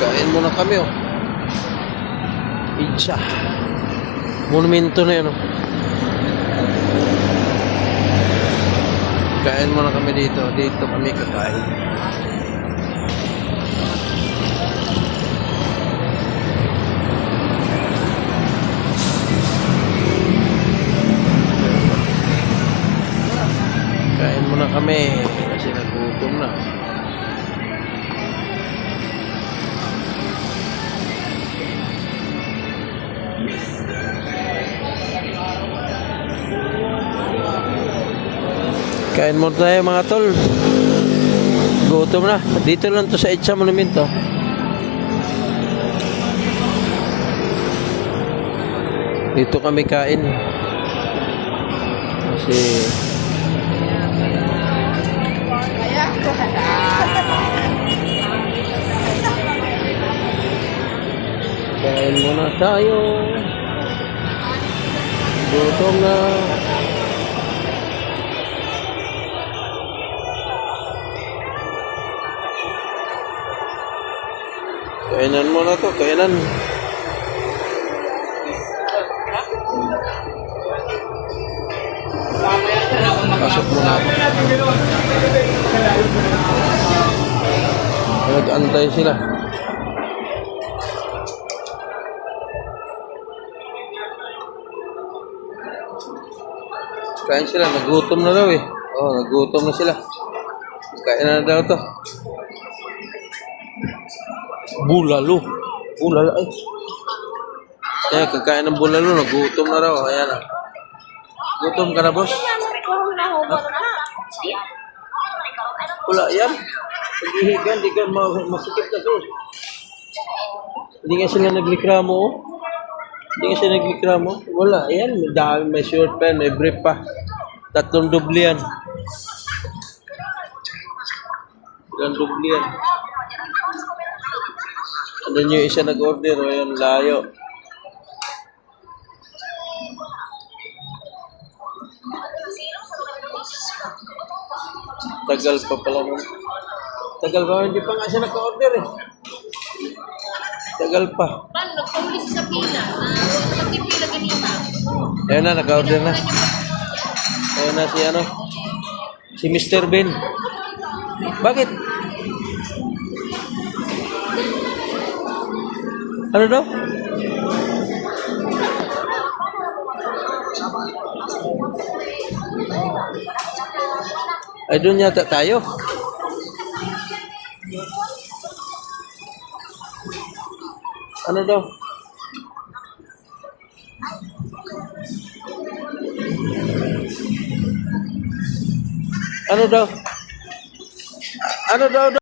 Kain muna kami, oh. Pizza. Monumento na yun, oh. Kain muna kami dito. Dito kami kakain. Kain muna kami kasi nagutom na. Kain muna tayo mga tol. Gutom na. Dito lang to sa EDSA Monumento. Dito kami kain. Kasi kain muna tayo. Gutom na. Kainan mo na to, kainan. Pasok mo na ako. Nag-antay sila. Kain sila, nagutom na daw eh. Oh, nagutom na sila. Kain na daw to. Bulalo. Bulalo ay. Kaya kakain ng bulalo, nagutom na raw. Ayan ah. Gutom ka na, boss? Wala yan. Pag-ihigan, di ka masikip na to. Hindi nga sila naglikramo, oh. Hindi nga sila naglikramo. Wala, ayan. May dami, may short pen, may brief pa. 3 doble yan. 3 doble yan. Ano nyo isa nag-order o yung layo. Tagal pa pala mo. Tagal pa, hindi pa nga siya nag-order eh. Tagal pa. Paano? Nagpaulis sa pila. Nagpipila ganita. Ayun na, nag-order na. Ayun na si ano. Si Mr. Ben. Bakit? Ano daw? Ay, doon yata tayo. Ano daw? Ano daw? Ano daw?